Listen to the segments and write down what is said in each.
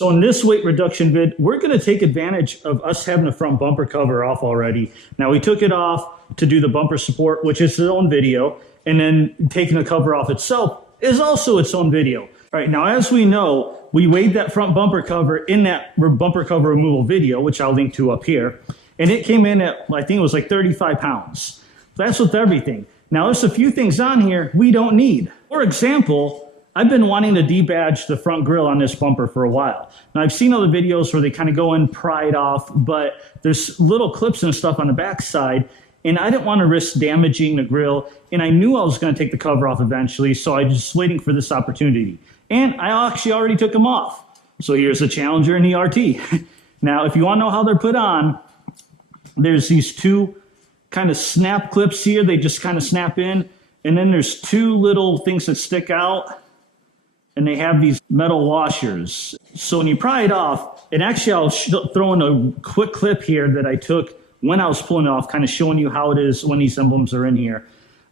So in this weight reduction vid, we're going to take advantage of us having the front bumper cover off already. Now we took it off to do the bumper support, which is its own video, and then taking the cover off itself is also its own video. All right, now as we know, we weighed that front bumper cover in that bumper cover removal video, which I'll link to up here, and it came in at, I think it was like 35 pounds. That's with everything. Now there's a few things on here we don't need. For example, I've been wanting to debadge the front grille on this bumper for a while. Now I've seen other videos where they kind of go and pry it off, but there's little clips and stuff on the back side, and I didn't want to risk damaging the grille, and I knew I was going to take the cover off eventually, so I was just waiting for this opportunity. And I actually already took them off. So here's the Challenger and the RT. Now, if you want to know how they're put on, there's these two kind of snap clips here. They just kind of snap in, and then there's two little things that stick out, and they have these metal washers. So when you pry it off, and actually I'll throw in a quick clip here that I took when I was pulling it off, kind of showing you how it is when these emblems are in here.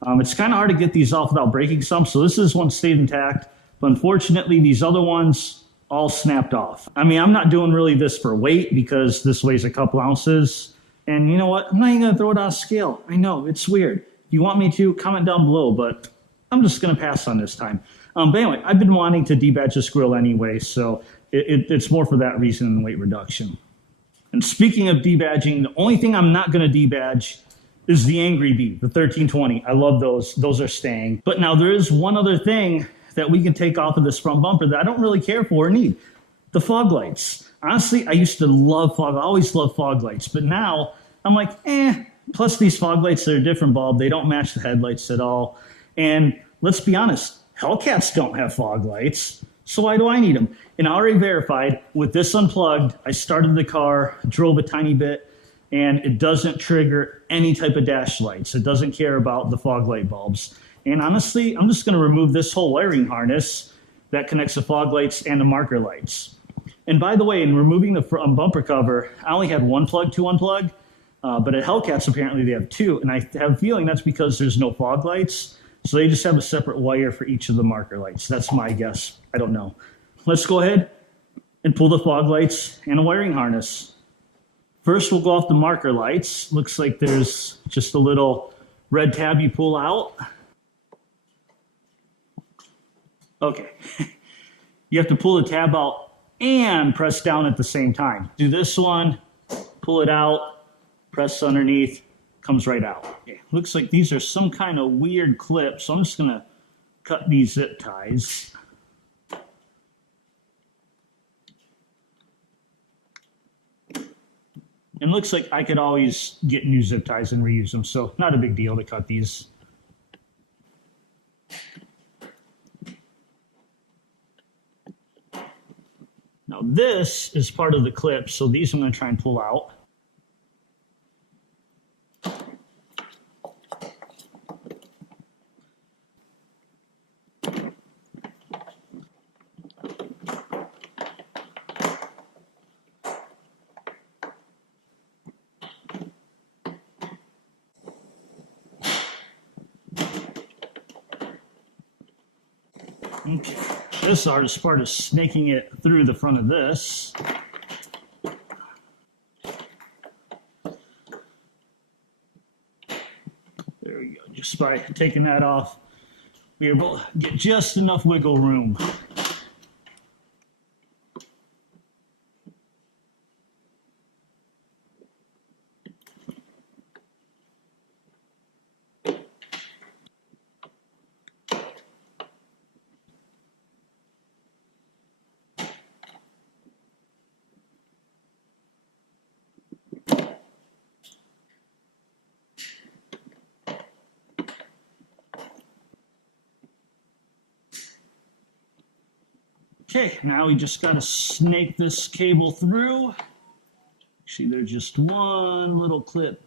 It's kind of hard to get these off without breaking some, so this is one stayed intact, but unfortunately these other ones all snapped off. I mean, I'm not doing really this for weight because this weighs a couple ounces, and you know what? I'm not even gonna throw it on a scale. I know, it's weird. If you want me to, comment down below, but I'm just gonna pass on this time. But anyway, I've been wanting to debadge this grill anyway, so it's more for that reason than weight reduction. And speaking of debadging, the only thing I'm not going to debadge is the Angry Bee, the 1320. I love those. Those are staying. But now there is one other thing that we can take off of this front bumper that I don't really care for or need. The fog lights. Honestly, I used to love fog. I always loved fog lights. But now I'm like, eh. Plus these fog lights, they're a different bulb. They don't match the headlights at all. And let's be honest, Hellcats don't have fog lights, so why do I need them? And I already verified, with this unplugged, I started the car, drove a tiny bit, and it doesn't trigger any type of dash lights. It doesn't care about the fog light bulbs. And honestly, I'm just going to remove this whole wiring harness that connects the fog lights and the marker lights. And by the way, in removing the bumper cover, I only had one plug to unplug, but at Hellcats apparently they have two, and I have a feeling that's because there's no fog lights. So they just have a separate wire for each of the marker lights. That's my guess. I don't know. Let's go ahead and pull the fog lights and a wiring harness. First, we'll go off the marker lights. Looks like there's just a little red tab you pull out. Okay. You have to pull the tab out and press down at the same time. Do this one, pull it out, press underneath. Comes right out. Okay. Looks like these are some kind of weird clips, so I'm just gonna cut these zip ties. And looks like I could always get new zip ties and reuse them, so not a big deal to cut these. Now this is part of the clip, so these I'm gonna try and pull out. Okay, this hardest part is snaking it through the front of this. There we go. Just by taking that off, we are able to get just enough wiggle room. Okay, now we just got to snake this cable through. See, there's just one little clip.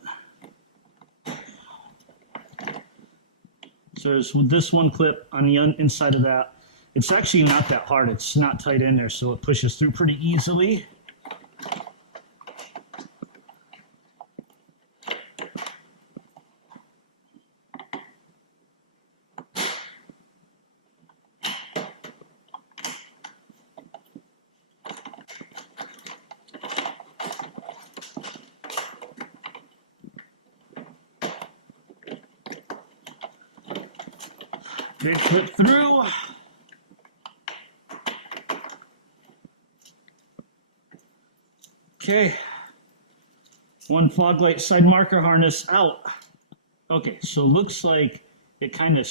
So there's this one clip on the inside of that. It's actually not that hard. It's not tight in there, so it pushes through pretty easily. Big flip through. Okay, one fog light side marker harness out. Okay, so it looks like it kind of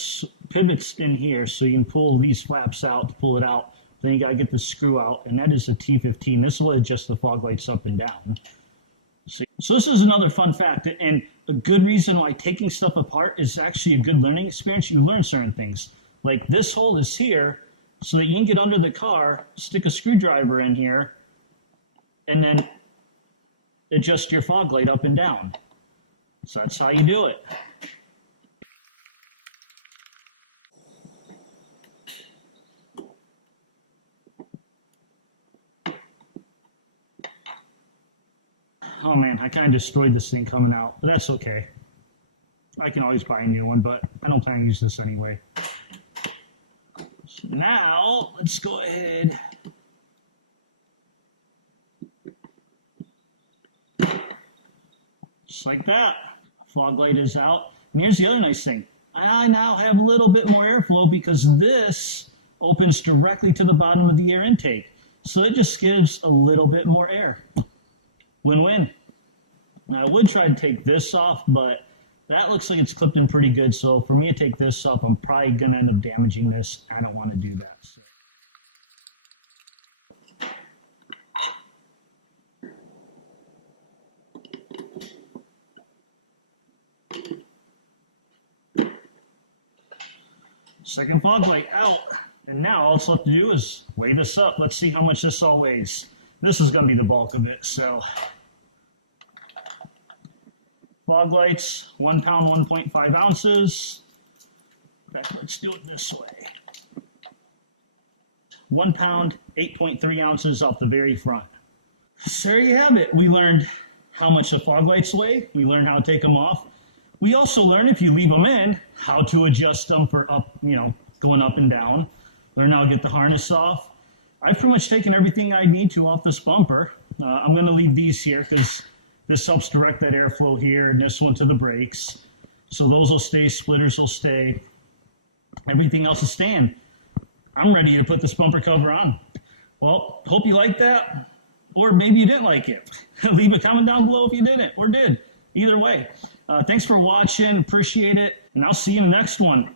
pivots in here, so you can pull these flaps out to pull it out. Then you gotta get the screw out, and that is a T15. This will adjust the fog lights up and down. So this is another fun fact, and a good reason why taking stuff apart is actually a good learning experience. You learn certain things. Like this hole is here, so that you can get under the car, stick a screwdriver in here, and then adjust your fog light up and down. So that's how you do it. Oh man, I kind of destroyed this thing coming out, but that's okay. I can always buy a new one, but I don't plan to use this anyway. So now, let's go ahead. Just like that. Fog light is out. And here's the other nice thing. I now have a little bit more airflow because this opens directly to the bottom of the air intake. So it just gives a little bit more air. Win-win. Now I would try to take this off, but that looks like it's clipped in pretty good. So for me to take this off, I'm probably going to end up damaging this. I don't want to do that. Second fog light out. And now all I have to do is weigh this up. Let's see how much this all weighs. This is going to be the bulk of it. So fog lights, 1 pound, 1.5 ounces. In fact, let's do it this way. 1 pound, 8.3 ounces off the very front. So there you have it. We learned how much the fog lights weigh. We learned how to take them off. We also learned if you leave them in, how to adjust them for up, going up and down. Learn how to get the harness off. I've pretty much taken everything I need to off this bumper. I'm going to leave these here because this helps direct that airflow here, and this one to the brakes. So those will stay, splitters will stay. Everything else is staying. I'm ready to put this bumper cover on. Well, hope you liked that, or maybe you didn't like it. Leave a comment down below if you didn't or did. Either way. Thanks for watching. Appreciate it. And I'll see you in the next one.